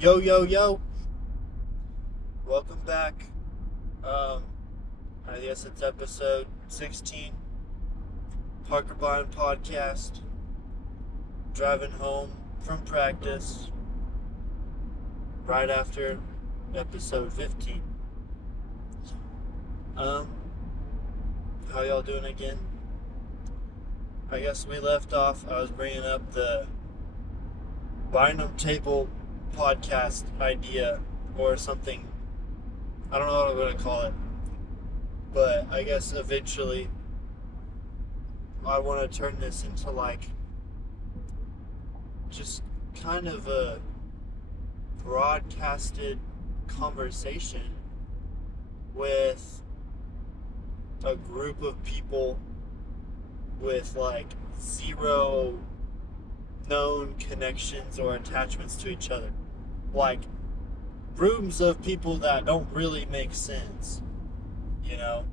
Yo, yo, yo. Welcome back. Um, I guess it's episode 16. PBynum podcast. Driving home from practice right after episode 15. Um, how y'all doing again? I guess we left off. I was bringing up the Bynum table podcast idea or something. I don't know what I'm going to call it. But I guess eventually I want to turn this into just kind of a broadcasted conversation with a group of people with zero known connections or attachments to each other. Like rooms of people that don't really make sense, you know?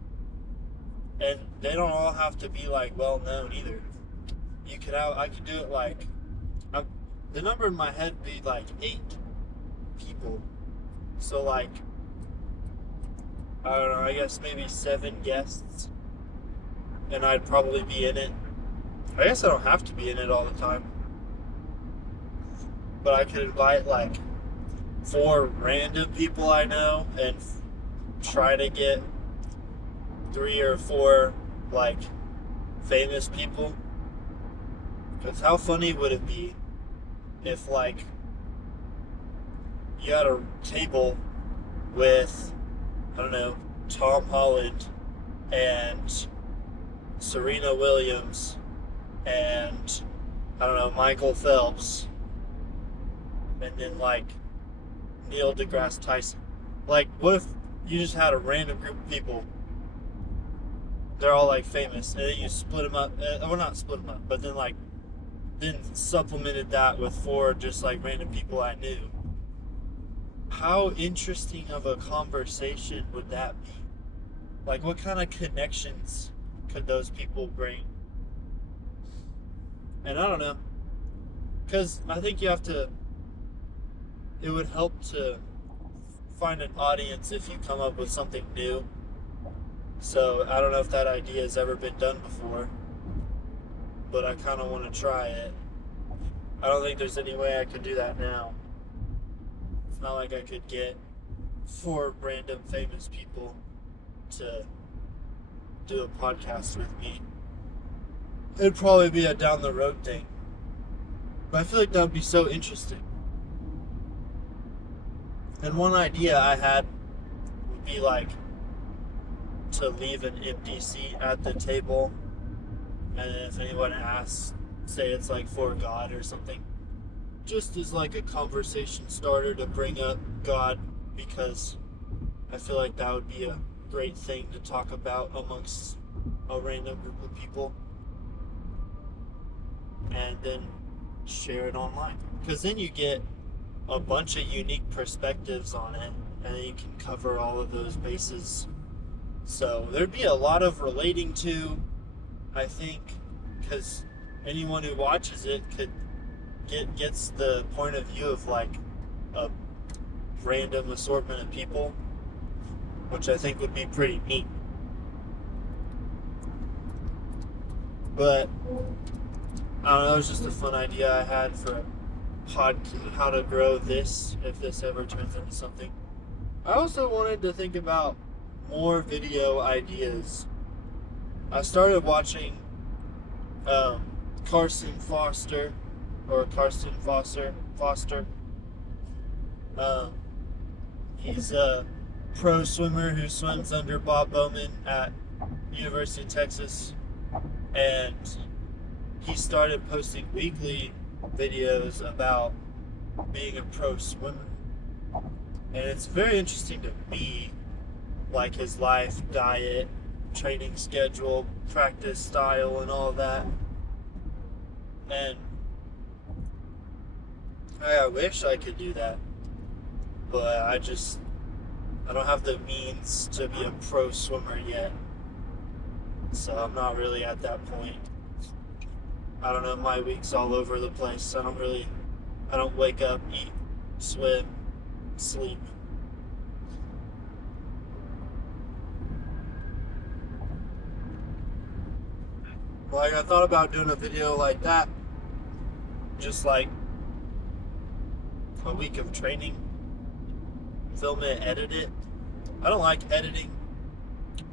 And they don't all have to be well known either. I could do it the number in my head would be 8 people. So I don't know, I guess maybe 7 guests. And I'd probably be in it. I guess I don't have to be in it all the time. But I could invite 4 random people I know and try to get 3 or 4 famous people. Because how funny would it be if you had a table with, I don't know, Tom Holland and Serena Williams and, I don't know, Michael Phelps, and then Neil deGrasse Tyson. What if you just had a random group of people? They're all famous, and then you split them up. Well, not split them up, but then supplemented that with 4 just random people I knew. How interesting of a conversation would that be? What kind of connections could those people bring? And I don't know, because I think you have to. It would help to find an audience if you come up with something new. So I don't know if that idea has ever been done before, but I kind of want to try it. I don't think there's any way I could do that now. It's not like I could get 4 random famous people to do a podcast with me. It'd probably be a down the road thing. But I feel like that would be so interesting. And one idea I had would be to leave an empty seat at the table, and if anyone asks, say it's for God or something, just as a conversation starter to bring up God, because I feel like that would be a great thing to talk about amongst a random group of people, and then share it online, because then you get a bunch of unique perspectives on it, and then you can cover all of those bases. So there'd be a lot of relating to, I think, because anyone who watches it gets the point of view of a random assortment of people, which I think would be pretty neat. But I don't know, it was just a fun idea I had for how to grow this if this ever turns into something. I also wanted to think about more video ideas. I started watching Carson Foster. He's a pro swimmer who swims under Bob Bowman at University of Texas, and he started posting weekly videos about being a pro swimmer. And it's very interesting to me, his life, diet, training schedule, practice style, and all that. And I wish I could do that, but I don't have the means to be a pro swimmer yet. So I'm not really at that point. I don't know, my week's all over the place. I don't wake up, eat swim, sleep. Like, I thought about doing a video like that, just like a week of training, film it, edit it. I don't like editing,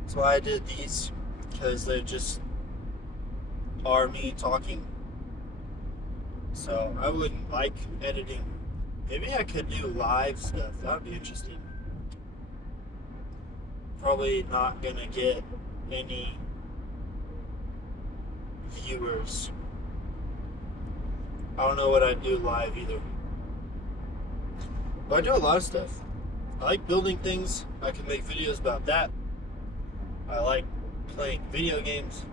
that's why I did these, because they just are me talking. So I wouldn't like editing. Maybe I could do live stuff. That would be interesting. Probably not gonna get any viewers. I don't know what I'd do live either. But I do a lot of stuff. I like building things. I can make videos about that. I like playing video games.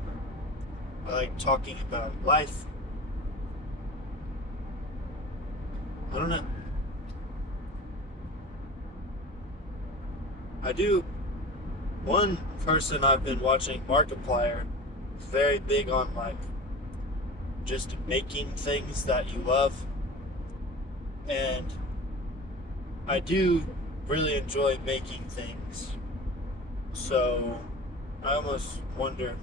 I like talking about life. I don't know. I do. One person I've been watching, Markiplier, is very big on like just making things that you love. And I do really enjoy making things. So I almost wonder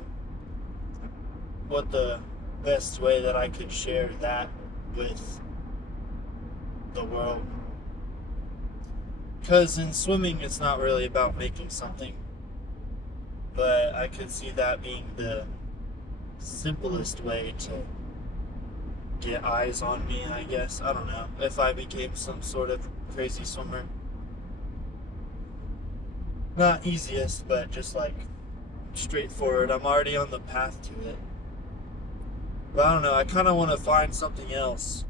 what the best way that I could share that with the world. Because in swimming, it's not really about making something, but I could see that being the simplest way to get eyes on me, I guess. I don't know. If I became some sort of crazy swimmer. Not easiest, but just like straightforward. I'm already on the path to it. But I don't know. I kind of want to find something else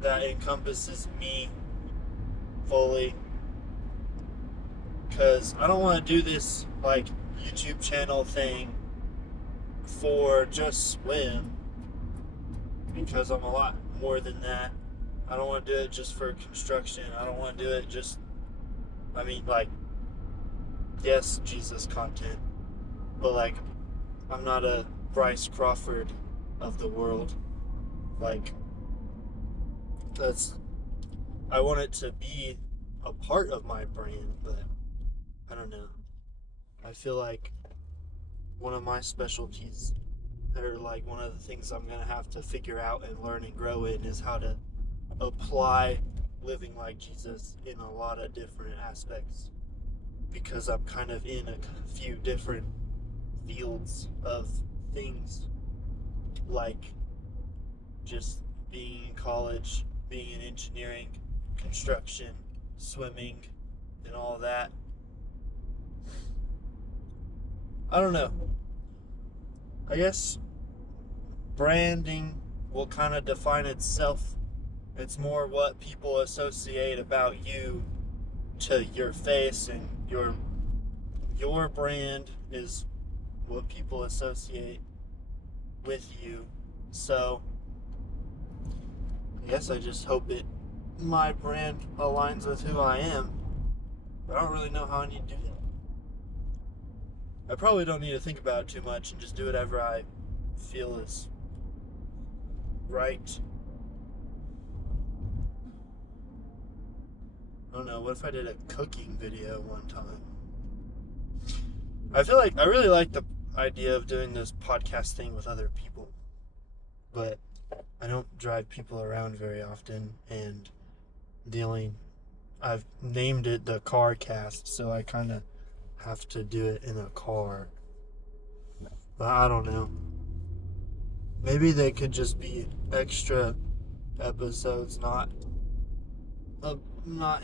that encompasses me fully. Because I don't want to do this like YouTube channel thing for just swim. Because I'm a lot more than that. I don't want to do it just for construction. I don't want to do it just, like, yes, Jesus content. But like, I'm not a Bryce Crawford of the world. Like, I want it to be a part of my brand, but I don't know. I feel like one of my specialties, or like one of the things I'm gonna have to figure out and learn and grow in, is how to apply living like Jesus in a lot of different aspects, because I'm kind of in a few different fields of things, like just being in college, being in engineering, construction, swimming, and all that. I don't know. I guess branding will kind of define itself. It's more what people associate about you to your face, and your brand is what people associate with you. So I guess I just hope my brand aligns with who I am. But I don't really know how I need to do that. I probably don't need to think about it too much and just do whatever I feel is right. I don't know, what if I did a cooking video one time? I feel like I really like the idea of doing this podcast thing with other people, but I don't drive people around very often, and I've named it the car cast, so I kind of have to do it in a car. But I don't know. Maybe they could just be extra episodes, not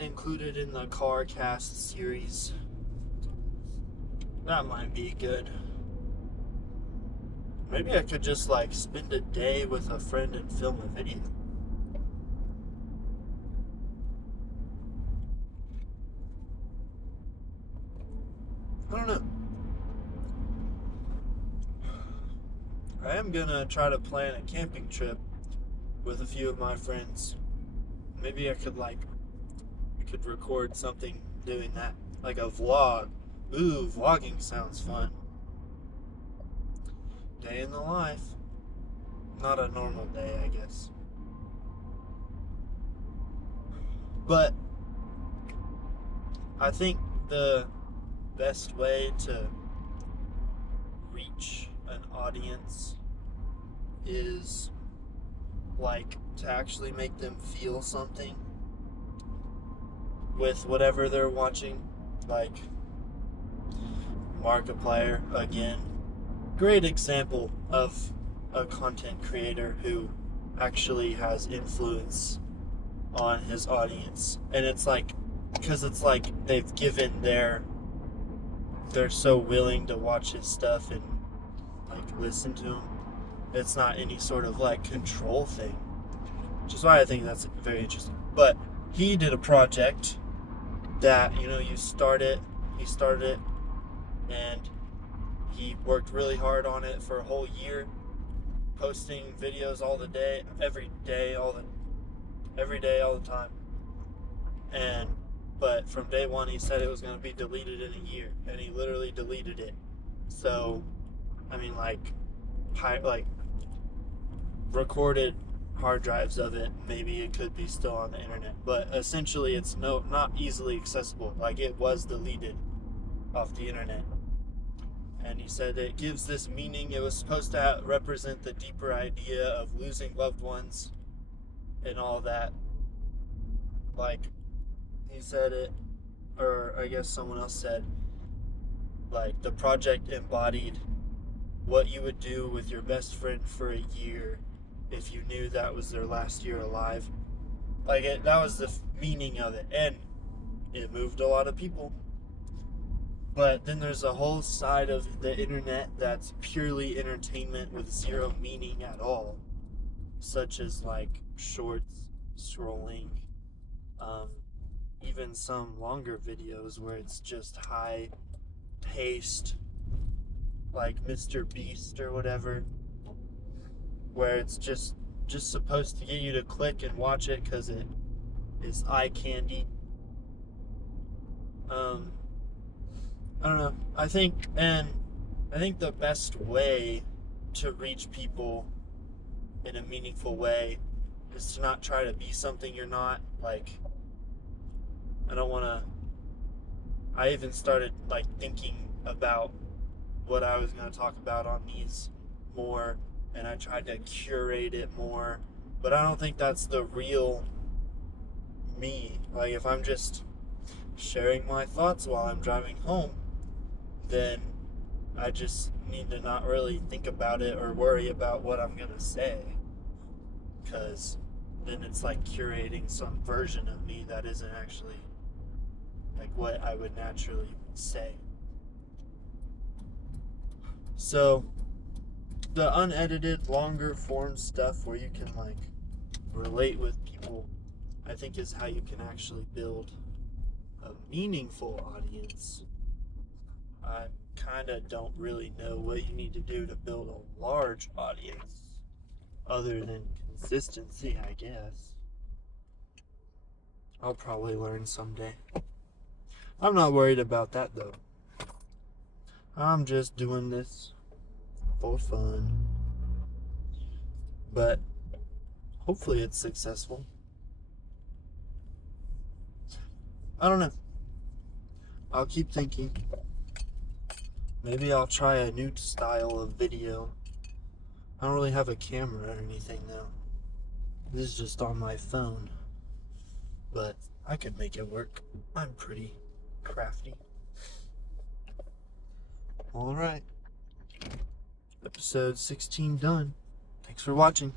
included in the car cast series. That might be good. Maybe I could just like spend a day with a friend and film a video. I don't know. I am gonna try to plan a camping trip with a few of my friends. Maybe I could record something doing that, like a vlog. Ooh, vlogging sounds fun. Day in the life. Not a normal day, I guess. But I think the best way to reach an audience is like to actually make them feel something with whatever they're watching. Like Markiplier, again, great example of a content creator who actually has influence on his audience. And it's like, because it's like they've given they're so willing to watch his stuff and like listen to him. It's not any sort of like control thing, which is why I think that's very interesting. But he did a project that, he started it, and he worked really hard on it for a whole year, posting videos every day, all the time. But from day one, he said it was going to be deleted in a year, and he literally deleted it. So, I mean, like recorded hard drives of it, maybe it could be still on the internet, but essentially it's not easily accessible. Like, it was deleted off the internet. And he said it gives this meaning. It was supposed to represent the deeper idea of losing loved ones and all that. Like, he said it, or I guess someone else said, like, the project embodied what you would do with your best friend for a year if you knew that was their last year alive. Like, that was the meaning of it, and it moved a lot of people. But then there's a whole side of the internet that's purely entertainment with zero meaning at all, such as like shorts, scrolling, even some longer videos where it's just high paced, like Mr. Beast or whatever, where it's just supposed to get you to click and watch it because it is eye candy. I don't know. I think the best way to reach people in a meaningful way is to not try to be something you're not. Like, I even started like thinking about what I was going to talk about on these more, and I tried to curate it more, but I don't think that's the real me. Like, if I'm just sharing my thoughts while I'm driving home, then I just need to not really think about it or worry about what I'm going to say, because then it's like curating some version of me that isn't actually like what I would naturally say. So the unedited, longer form stuff where you can like relate with people, I think is how you can actually build a meaningful audience. I kind of don't really know what you need to do to build a large audience other than consistency, I guess. I'll probably learn someday. I'm not worried about that though. I'm just doing this for fun. But hopefully it's successful. I don't know. I'll keep thinking. Maybe I'll try a new style of video. I don't really have a camera or anything though. This is just on my phone. But I could make it work. I'm pretty crafty. Alright. Episode 16 done. Thanks for watching.